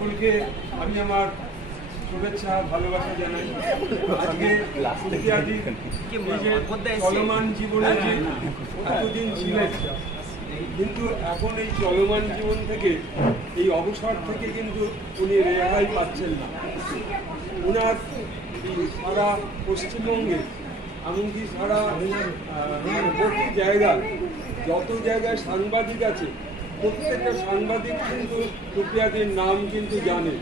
সকলকে আমি আমার শুভেচ্ছা ভালোবাসা জানাই। আজকে চলমান জীবনে যে এতদিন ছিলেন, কিন্তু এখন এই চলমান জীবন থেকে এই অবসর থেকে কিন্তু উনি রেহাই পাচ্ছেন না। উনার সারা পশ্চিমবঙ্গে এমনকি সারা বহু জায়গায় যত জায়গায় সাংবাদিক আছে প্রত্যেকটা সাংবাদিক কিন্তু সুপ্রিয়াদির নাম কিন্তু জানে।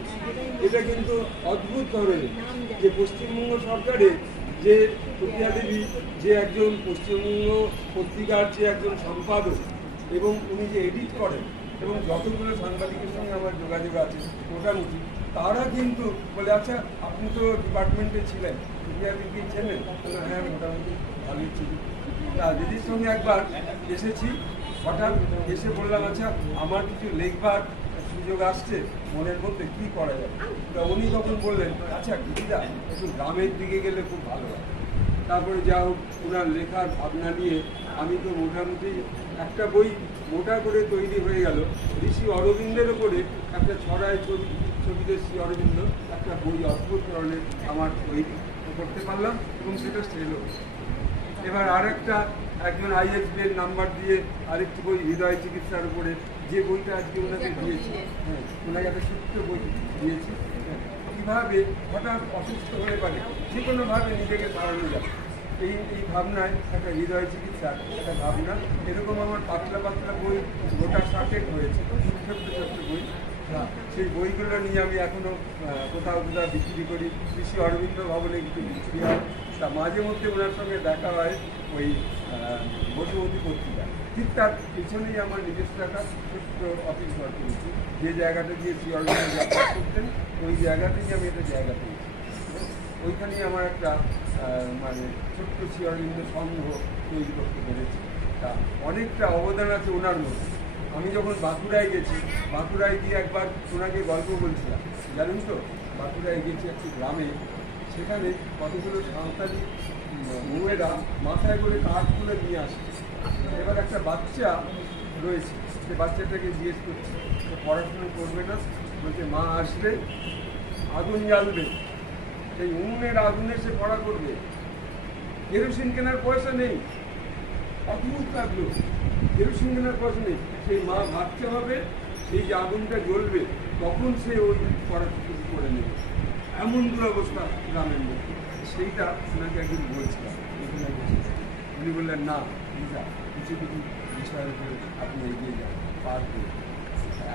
এটা কিন্তু অদ্ভুত ধরনের যে পশ্চিমবঙ্গ সরকারে যে সুপ্রিয়া দেবী যে একজন পশ্চিমবঙ্গ পত্রিকার যে একজন সম্পাদক এবং উনি যে এডিট করেন এবং যতগুলো সাংবাদিকের সঙ্গে আমার যোগাযোগ আছে মোটামুটি তারা কিন্তু বলে, আচ্ছা আপনি তো ডিপার্টমেন্টে ছিলেন, সুপ্রিয়া দেবীকে চেনেন? হ্যাঁ মোটামুটি ভালোই ছিল। দিদির সঙ্গে একবার এসেছি, হঠাৎ এসে বললাম আচ্ছা আমার কিছু লেখবার সুযোগ আসছে, মনের মধ্যে কী করা যায়। তা উনি তখন বললেন আচ্ছা দিদিরা একটু গ্রামের দিকে গেলে খুব ভালো হয়। তারপরে যা হোক ওনার লেখার ভাবনা নিয়ে আমি তো মোটামুটি একটা বই মোটা করে তৈরি হয়ে গেল। ঋষি অরবিন্দের ওপরে একটা ছড়ায় ছবিতে শ্রী অরবিন্দ একটা বই অদ্ভুত ধরনের আমার তৈরি করতে পারলাম এবং সেটা সেল হলো। এবার একজন আইএসবির নাম্বার দিয়ে আরেকটি বই হৃদয় চিকিৎসার উপরে, যে বইটা আজকে ওনাকে দিয়েছি, ওনাকে একটা ছোট্ট বই দিয়েছি। কীভাবে হঠাৎ অসুস্থ হয়ে পারে যে কোনোভাবে নিজেকে সারানো যায়, এই ভাবনায় একটা হৃদয় চিকিৎসার একটা ভাবনা। এরকম আমার পাতলা পাতলা বই গোটা 60 হয়েছে, ছোট্ট ছোট্ট বই। সেই বইগুলো নিয়ে আমি এখনও কোথাও বিক্রি করি। ঋষি অরবিন্দ ভবনে কিছু বিক্রি হয়। তা মাঝে মধ্যে ওনার সঙ্গে দেখা হয় ওই বসুমতী পত্রিকা। ঠিক তার পিছনেই আমার নিজস্ব একটা ছোট্ট অফিস ঘর করেছি, যে জায়গাটা দিয়ে শ্রী অরবিন্দ যাত্রা করতেন ওই জায়গাতেই আমি একটা জায়গা পেয়েছি। ওইখানেই আমার একটা মানে ছোট্ট শ্রী অরবিন্দ সংঘ তৈরি করতে পেরেছি। তা অনেকটা অবদান আছে ওনার মধ্যে। আমি যখন বাঁকুড়ায় গেছি, বাঁকুড়ায় গিয়ে একবার ওনাকে গল্প বলছিলাম, জানেন তো বাঁকুড়ায় গেছি একটি গ্রামে, সেখানে কতগুলো সাঁওতালি মেয়েরা মাথায় করে কাঠ তুলে নিয়ে আসে। এবার একটা বাচ্চা রয়েছে, সে বাচ্চাটাকে জিজ্ঞেস করছে পড়াশুনো করবে না, বলছে মা আসলে আগুন জ্বালবে, সেই উনুনের আগুনে সে পড়া করবে, কেরোসিন কেনার পয়সা নেই। অদ্ভুত লাগলো, কেরোসিন কেনার পয়সা নেই, সেই মা ভাবতে হবে এই যে আগুনটা জ্বলবে তখন সে ওই পড়াশুনো করে নেবে। এমন দুরবস্থা গ্রামের মধ্যে। সেইটা ওনাকে একদিন বলছিলাম, উনি বললেন না দিদা কিছু কিছু বিষয়ের উপরে আপনি এগিয়ে যান, পারবেন।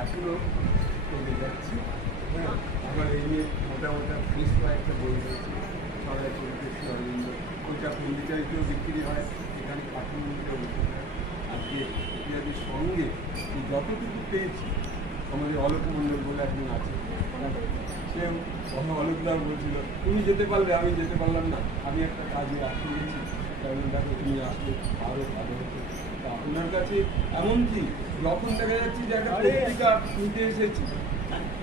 এখনও চলে যাচ্ছি। হ্যাঁ, আমার এই নিয়ে মোটামোটা বেশ কয়েকটা বই রয়েছে, সবাই চলতে শ্রী অরবিন্দ, ওইটা পন্ডিচারিতেও বিক্রি হয়, এখানে কাঠমন্দিরেও বিক্রি হয়। আজকে ইতিহাসের সঙ্গে যতটুকু পেয়েছি, আমাদের অলোক মণ্ডল বলে একজন আছে, সেও অলোকদার বলছিল তুমি যেতে পারলে আমি যেতে পারলাম না, আমি একটা কাজে আসতে গেছি, কারণ তাকে তুমি আসলে আরও ভালো হতো। তা আপনার কাছে এমনকি যখন দেখা যাচ্ছে যে একটা পত্রিকা নিতে এসেছি,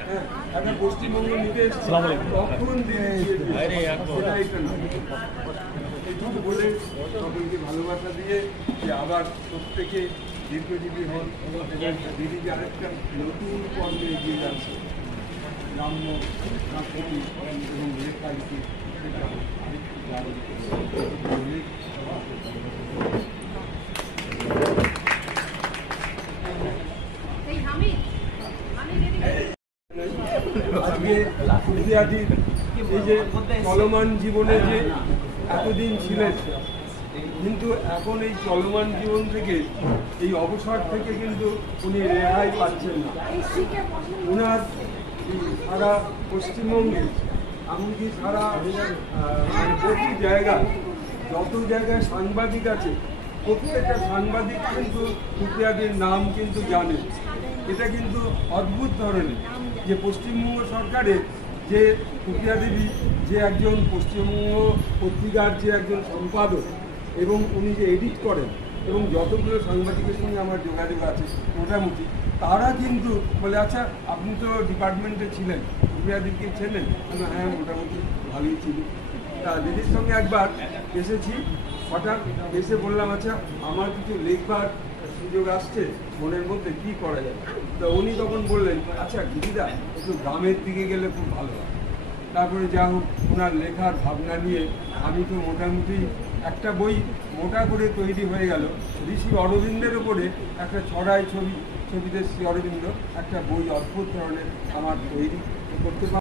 হ্যাঁ একটা পশ্চিমবঙ্গ নিতে এসেছি, তখন এইটুকু বলে সকলকে ভালোবাসা দিয়ে যে আবার প্রত্যেকে দীর্ঘজীবী হন এবং দিদিকে আরেকটা নতুন পর্বে এগিয়ে যাচ্ছে। গ্রাম্য সংস্কৃতি এবং লেখালিপি সেটা আরেকটু জাগ্রত আজকে সুপ্রিয়াদির এই যে চলমান জীবনে যে এতদিন ছিলেন, কিন্তু এখন এই চলমান জীবন থেকে এই অবসর থেকে কিন্তু উনি রেহাই পাচ্ছেন না। ওনার সারা পশ্চিমবঙ্গে এমনকি সারা বহু জায়গায় যত জায়গায় সাংবাদিক আছে প্রত্যেকটা সাংবাদিক কিন্তু সুপ্রিয়াদির নাম কিন্তু জানে। এটা কিন্তু অদ্ভুত ধরনের যে পশ্চিমবঙ্গ সরকারে যে সুপ্রিয়া দেবী যে একজন পশ্চিমবঙ্গ পত্রিকার যে একজন সম্পাদক এবং উনি যে এডিট করেন এবং যতগুলো সাংবাদিকের সঙ্গে আমার যোগাযোগ আছে মোটামুটি তারা কিন্তু বলে, আচ্ছা আপনি তো ডিপার্টমেন্টে ছিলেন, সুপ্রিয়া দেবীকে চেনেন? হ্যাঁ মোটামুটি ভালোই ছিল। তা দিদির সঙ্গে একবার এসেছি, হঠাৎ এসে বললাম আচ্ছা আমার কিছু লেখবার সুযোগ আসছে মনের মধ্যে কি করা যাবে। তো উনি তখন বললেন, আচ্ছা গিরিদা একটু গ্রামের দিকে গেলে খুব ভালো হয়। তারপরে যা হোক ওনার লেখার ভাবনা নিয়ে আমি তো মোটামুটি একটা বই মোটা করে তৈরি হয়ে গেল। ঋষি অরবিন্দের ওপরে একটা ছড়াই ছবিতে শ্রী অরবিন্দ একটা বই অদ্ভুত ধরনের আমার তৈরি করতে